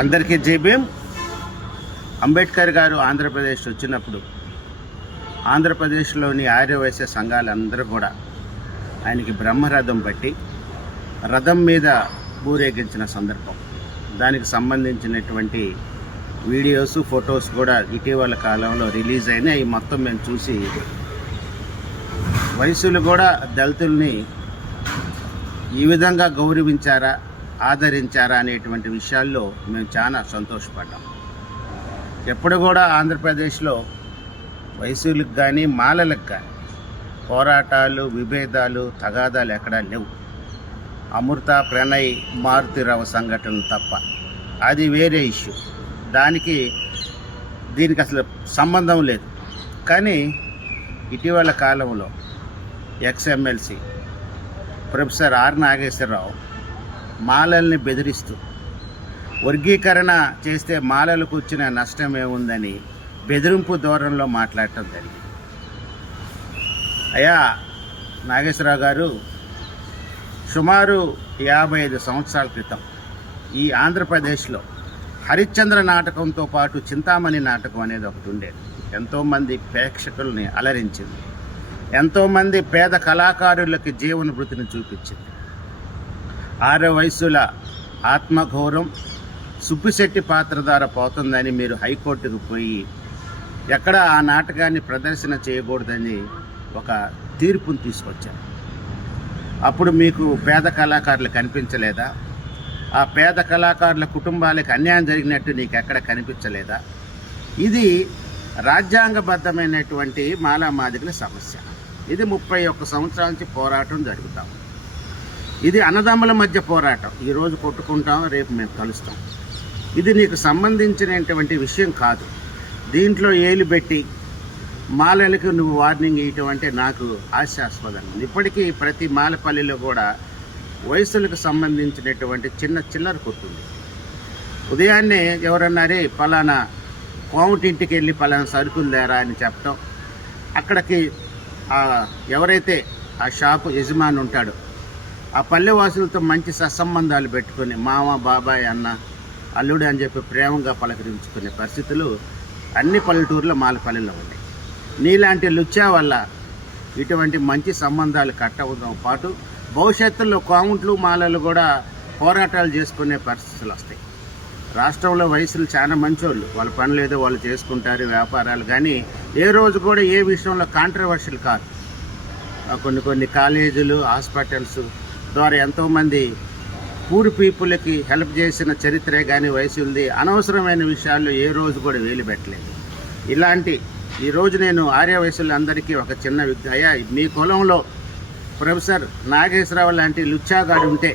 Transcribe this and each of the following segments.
అందరికీ జేబీఎం అంబేద్కర్ గారు ఆంధ్రప్రదేశ్ వచ్చినప్పుడు ఆంధ్రప్రదేశ్లోని ఆర్యవైశ్య సంఘాలందరూ కూడా ఆయనకి బ్రహ్మరథం బట్టి రథం మీద ఊరేగించిన సందర్భం. దానికి సంబంధించినటువంటి వీడియోస్ ఫొటోస్ కూడా ఇటీవల కాలంలో రిలీజ్ అయినాయి. అవి మొత్తం మేము చూసి వయసులు కూడా దళితుల్ని ఈ విధంగా గౌరవించారా? ఆదరించారా అనేటువంటి విషయాల్లో మేము చాలా సంతోషపడ్డాం. ఎప్పుడు కూడా ఆంధ్రప్రదేశ్లో వయసులకు కానీ మాలలకు కానీ పోరాటాలు విభేదాలు తగాదాలు ఎక్కడా లేవు. అమృత ప్రణయ్ మారుతిరావు సంఘటన తప్ప. అది వేరే ఇష్యూ. దానికి దీనికి అసలు సంబంధం లేదు. కానీ ఇటీవల కాలంలో ex MLC professor R Nageswara Rao మాలల్ని బెదిరిస్తూ వర్గీకరణ చేస్తే మాలలకు వచ్చిన నష్టం ఏముందని బెదిరింపు ధోరణిలో మాట్లాడటం జరిగింది. అయ్యా నాగేశ్వరరావు గారు సుమారు యాభై ఐదు సంవత్సరాల క్రితం ఈ ఆంధ్రప్రదేశ్లో హరిశ్చంద్ర నాటకంతో పాటు చింతామణి నాటకం అనేది ఒకటి ఉండేది. ఎంతోమంది ప్రేక్షకుల్ని అలరించింది. ఎంతోమంది పేద కళాకారులకి జీవన వృత్తిని చూపించింది. ఆరో వయసుల ఆత్మగౌరవం సుబ్బిశెట్టి పాత్ర ద్వారా పోతుందని మీరు హైకోర్టుకు పోయి ఎక్కడ ఆ నాటకాన్ని ప్రదర్శన చేయకూడదని ఒక తీర్పును తీసుకొచ్చారు. అప్పుడు మీకు పేద కళాకారులు కనిపించలేదా? ఆ పేద కళాకారుల కుటుంబాలకు అన్యాయం జరిగినట్టు నీకు ఎక్కడ కనిపించలేదా? ఇది రాజ్యాంగబద్ధమైనటువంటి మాలా మాదిగల సమస్య. ఇది ముప్పై ఒక్క సంవత్సరాల నుంచి పోరాటం జరుగుతాం ఇది అన్నదమ్ముల మధ్య పోరాటం. ఈరోజు కొట్టుకుంటాం రేపు మేము కలుస్తాం. ఇది నీకు సంబంధించినటువంటి విషయం కాదు. దీంట్లో ఏలు పెట్టి మాలలకు నువ్వు వార్నింగ్ ఇవ్వటం అంటే నాకు హాస్యాస్పదంగా ఇప్పటికీ ప్రతి మాలపల్లిలో కూడా వయసులకు సంబంధించినటువంటి చిన్న చిల్లర కొట్టుంది. ఉదయాన్నే ఎవరన్నారే పలానా కోమటింటికి వెళ్ళి పలానా సరుకులు లేరా అని చెప్పటం. అక్కడికి ఎవరైతే ఆ షాపు యజమాని ఉంటాడో ఆ పల్లెవాసులతో మంచి సత్సంబంధాలు పెట్టుకొని మామ బాబాయ్ అన్న అల్లుడు అని చెప్పి ప్రేమగా పలకరించుకునే పరిస్థితులు అన్ని పల్లెటూరులో మాలపల్లెలో ఉన్నాయి. నీలాంటి లుచ్చా వల్ల ఇటువంటి మంచి సంబంధాలు కట్టవడంతో పాటు భవిష్యత్తులో కాముంట్లు మాలలు కూడా పోరాటాలు చేసుకునే పరిస్థితులు వస్తాయి. రాష్ట్రంలో వయసులు చాలా మంచోళ్ళు. వాళ్ళ పనులు ఏదో వాళ్ళు చేసుకుంటారు వ్యాపారాలు. కానీ ఏ రోజు కూడా ఏ విషయంలో కాంట్రవర్షియల్ కాదు. కొన్ని కొన్ని కాలేజీలు హాస్పిటల్స్ ద్వారా ఎంతోమంది పూర్ పీపుల్కి హెల్ప్ చేసిన చరిత్రే కానీ వయసు ఉంది అనవసరమైన విషయాల్లో ఏ రోజు కూడా వేలు పెట్టలేదు. ఇలాంటి ఈరోజు నేను ఆర్య వయసులందరికీ ఒక చిన్న విజ్ఞ అయ్యా మీ కులంలో ప్రొఫెసర్ నాగేశ్వరరావు లాంటి లుచ్చాగాడు ఉంటే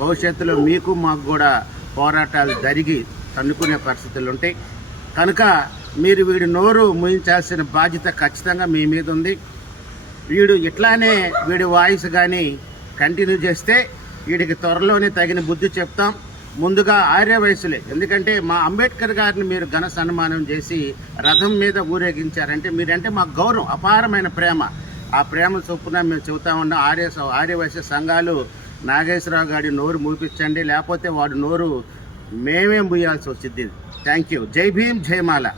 భవిష్యత్తులో మీకు మాకు కూడా పోరాటాలు జరిగి తన్నుకునే పరిస్థితులు ఉంటాయి కనుక మీరు వీడి నోరు ముయించాల్సిన బాధ్యత ఖచ్చితంగా మీ మీద ఉంది వీడు ఇట్లానే వీడి వాయిస్ కానీ కంటిన్యూ చేస్తే వీడికి త్వరలోనే తగిన బుద్ధి చెప్తాం. ముందుగా ఆర్య వయసులే. ఎందుకంటే మా అంబేద్కర్ గారిని మీరు ఘన సన్మానం చేసి రథం మీద ఊరేగించారంటే మీరంటే మా గౌరవం అపారమైన ప్రేమ. ఆ ప్రేమ చొప్పున మేము చెబుతా ఉన్న ఆర్య ఆర్య సంఘాలు నాగేశ్వరరావు గారి నోరు మూపించండి లేకపోతే వాడు నోరు మేమే మూయాల్సి వచ్చింది. Thank you. జై భీమ్ జయమాల